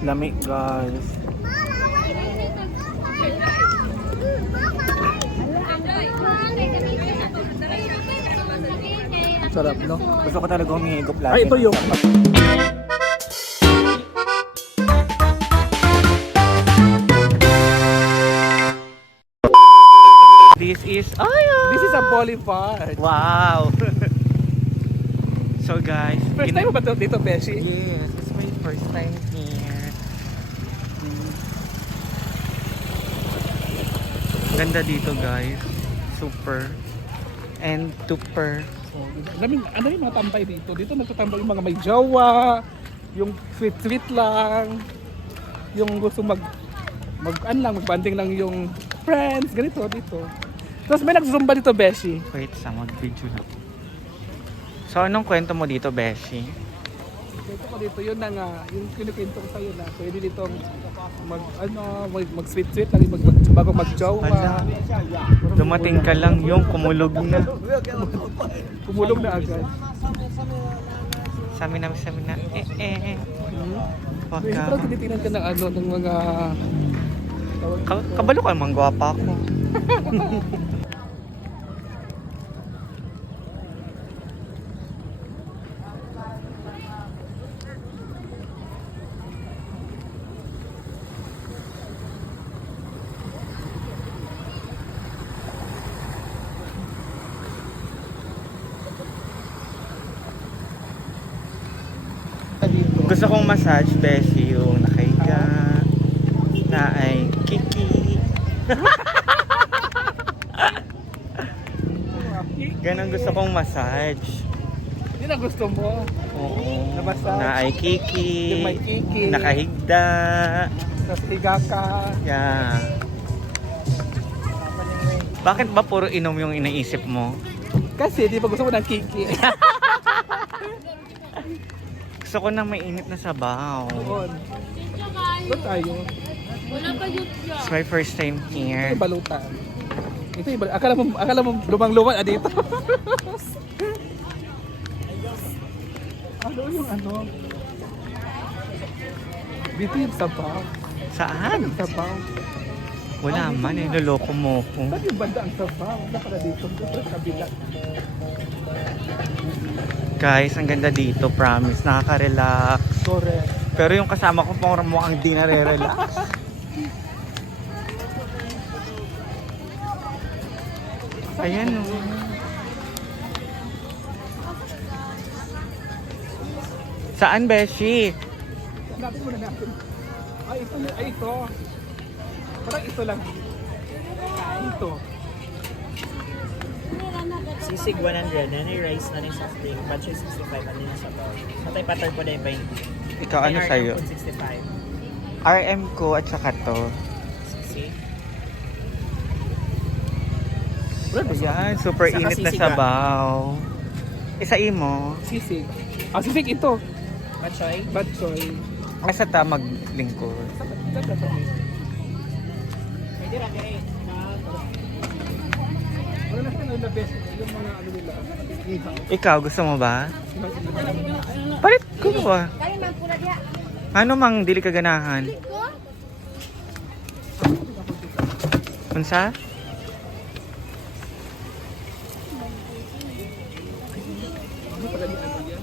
Lamig guys. Sarap, no? Gusto ko talaga humihigop lagi. Ay, ito yung... This is... This is a Bolivard. Wow! So guys... First time mo ba dito, Beshi? Yes, it's my first time here. Ganda dito guys. Super. And super. Ano yung mga tambay dito? Dito nagtatambay yung mga may jowa, yung sweet-sweet lang, yung gusto magbanding lang yung friends, ganito dito. Tapos may nagzumba dito, Beshi. Wait, sa mag-video na. So anong kwento mo dito, Beshi? Dito ko dito, yun na nga, yung kinukwento ko sa'yo na pwede dito mag sweet-sweet lang, bago mag-jowa. Hala. Dumating ka lang yung kumulog na. Kumulog na agad. Sabi na. Wag Beshi, ka. parang tinitingnan ka ng ng mga... Kabalo ka naman, gwapa ako. Gusto kong massage, Beshi, yung nakahiga na ay kiki. Ganun gusto kong massage. Yun ang gusto mo. Oo. Na massage? Na ay kiki. Yung may kiki. Nakahigda. Tapos higa ka. Yeah. Bakit ba puro inom yung iniisip mo? Kasi di ba gusto mo ng kiki? Gusto ko ng mainit na sabaw. Doon. Doon tayo. It's my first time Ito here. yung balutan. Ito yung balutan. Akala mo lumang-luman dito. Ano yung ano? Dito yung sabaw. Saan? Sabaw. Wala man, niloloko mo ko. Saan yung banda ang sabaw? Wala pala dito. Dito sa kabila. Guys, ang ganda dito, promise. Nakaka-relax. Correct. Pero yung kasama ko parang mukhang di nare-relax. Ayan o. Saan, Beshi? Hanapin muna natin. Ay, ito. Ay, ito. Parang ito lang. Ito. Sisig 100, na yung rice na yung soft drink, batchoy 65, ano yung sabaw. Patay pattern po na yung 20. Ikaw, ano sa'yo? 65. RM ko at saka to. Sisig. Ayan, super Saka init na sisig, sabaw. Isain mo. Sisig. Ah, sisig ito. Batchoy. Batsoy. Asa ta maglingkod. Pwede rin, dire. Wala na sila the best. Yung mga ano nila. Ihaw. Ikaw, gusto mo ba? Palit ko ba? Ano mang dili ka ganahan? Unsa? Ano pala ni ano yan?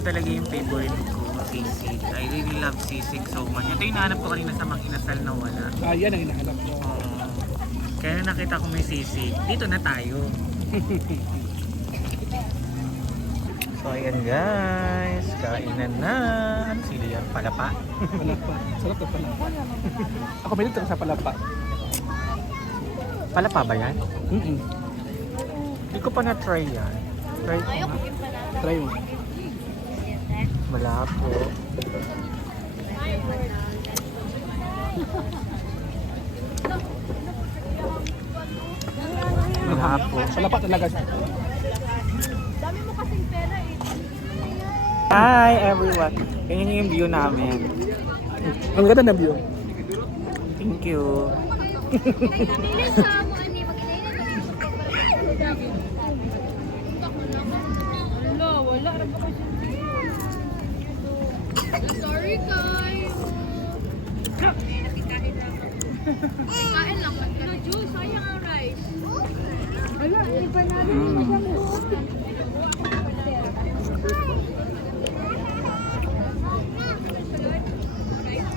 talaga yung favorite ko, sisig. I really love sisig so much. Ito yung nahanap ko kanina sa mga inasal na wala. Ah, yan ang hinahanap ko. Kaya nung nakita ko may sisig, dito na tayo. So ayan guys, kainan na. Ano sila yan? Palapa? Palapa. Sarap na palapa. Ako may dito sa palapa. Palapa ba yan? Mm-mm. Hindi ko pa na-try yan. Try ko nga. Try mo. Malabo. Malabo. Palapa talaga siya. Hi everyone! Ganyan yung view namin. Ang ganda ng view. Thank you. Sorry guys. Kain lang. No juice, sayang ang rice. Wala, iba na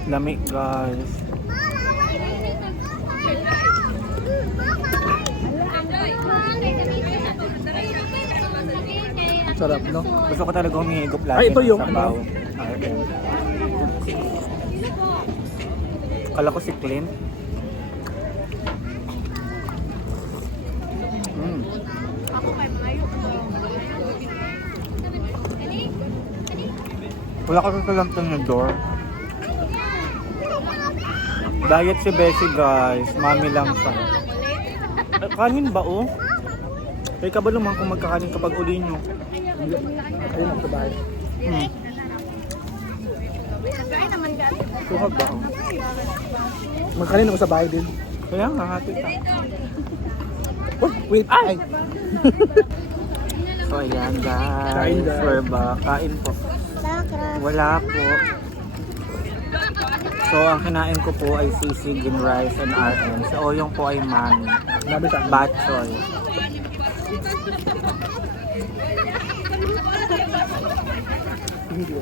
Lamig guys. Sarap, no? Gusto ko talaga humihigop lagi. Ay, ito yung ng sabaw. RM. Kala ko si Clint. Wala kasi salam ng door. Diet si Bessie guys. Mami lang siya. Kanin ba oh? Kaya ka ba naman kung magkakanin kapag uli nyo? Ayun ang sabay. Suhag ba oh? Magkanin ako sa bahay din. Kaya nga hati ka. Oh, wait. Ay! So ayan Kain, guys. guys. We're back. Kain po. Wala po. So ang kinain ko po ay sisig and rice and RM. Si Oyong po ay mami. Sabi sa akin. Batchoy. Video.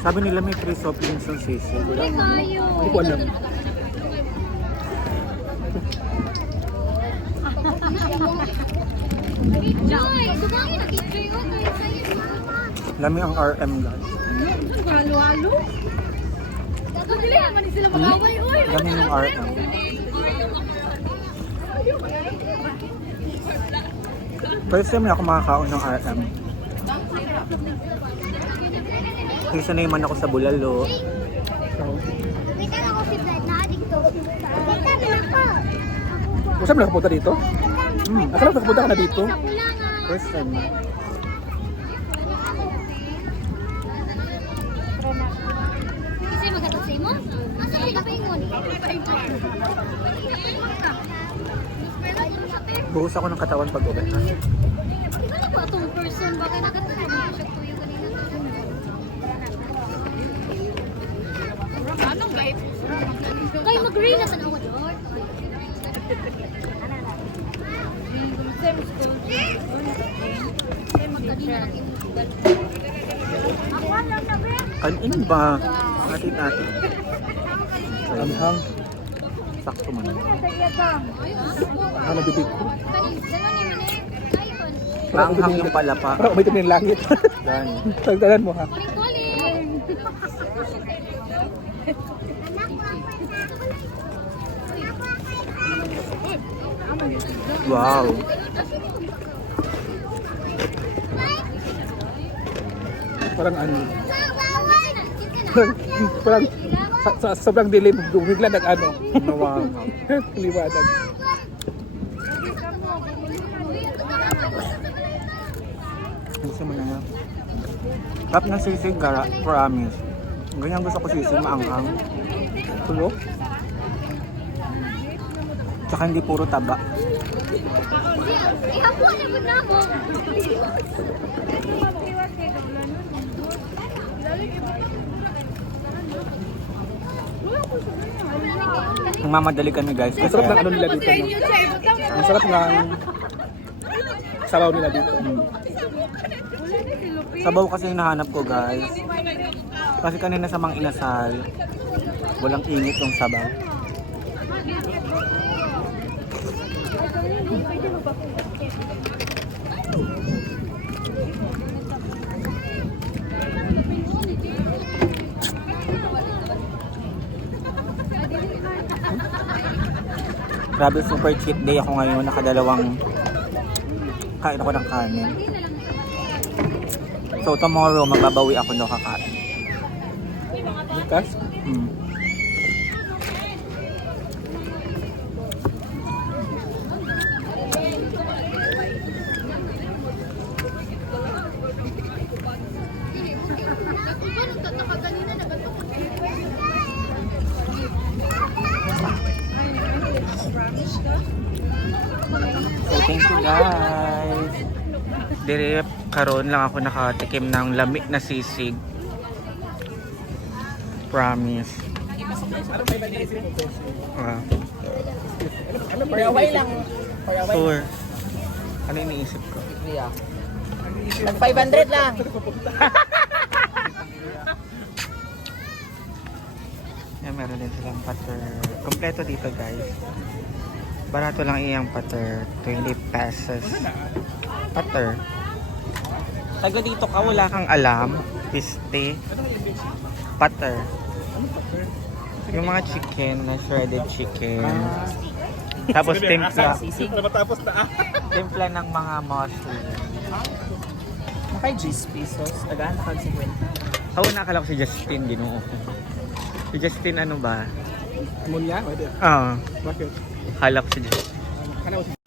Sabi nila may free soft drinks ng sisig. Hindi ko alam. Lami ang RM guys. Halo-halo? Dili naman sila mag-away, oy. Lami ng RM. First time na ako makakaon ng RM. Kasi sanay man ako sa bulalo. Kapitan ako si Vlad na adikto. Kapitan ako. Kung saan mo nakapunta dito? Akala ko nakapunta ka na dito. First time na. Kasi magkatapsay mo? Asa ka paingon? Buhos ako ng katawan pag uwi. Ikaw ba itong person? Baka nakatahan mo siya tuyo kanina. Anong guys? Kay mag-rain na tanawa, Lord. Kanin ba? Atin-atin. Anghang. Sakto man. Ano bibig ko? Maanghang yung palapa. Para umitim yung langit. Yan. Tagdalan mo ha. Wow. Parang ano. Parang sa sobrang dilim, bigla nag-ano. Nawanga. Liwanag. Gusto mo na yan. Tap ng sisig, gara, promise. Ganyan gusto ko sisig, maanghang. Tulo? Tsaka hindi puro taba. Ihapo na mo na mo. Nagmamadali kami guys. Ang sarap ng ano nila dito. No? Ang sarap ng sabaw nila dito. Sabaw kasi hinahanap ko guys. Kasi kanina sa Mang Inasal, walang init yung sabaw. Grabe, super cheat day ako ngayon. Nakadalawang kain ako ng kanin. So tomorrow magbabawi ako daw kakain. Bukas? Hmm. So thank you guys. Dire karon lang ako nakatikim ng lamig na sisig. Promise. Paraway lang. Sure. Ano iniisip ko? Tag 500 lang. Yan, meron din silang butter. Kompleto dito guys. Barato lang iyang butter. 20 pesos. Butter. Taga dito ka, wala kang alam. Piste. Butter. Yung mga chicken na shredded chicken. Tapos timpla. Matapos na Timpla ng mga mushroom. Makay 10 pesos. Tagaan na 50. Ako nakakala ko si Justin, ginoo ko. Si Justin ano ba? Munya? Pwede. Ah, Bakit? halak si Justin. Ano